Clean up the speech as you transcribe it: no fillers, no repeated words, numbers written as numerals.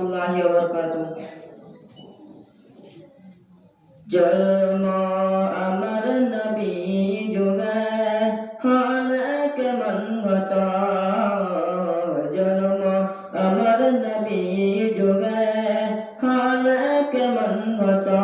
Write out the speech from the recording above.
রহমাতুল্লাহি ওয়া বারাকাতুহু। জন্ম আমার নবী যুগে হলে কেমন হতো, জন্ম আমার নবী যুগে হলে কেমন হতো,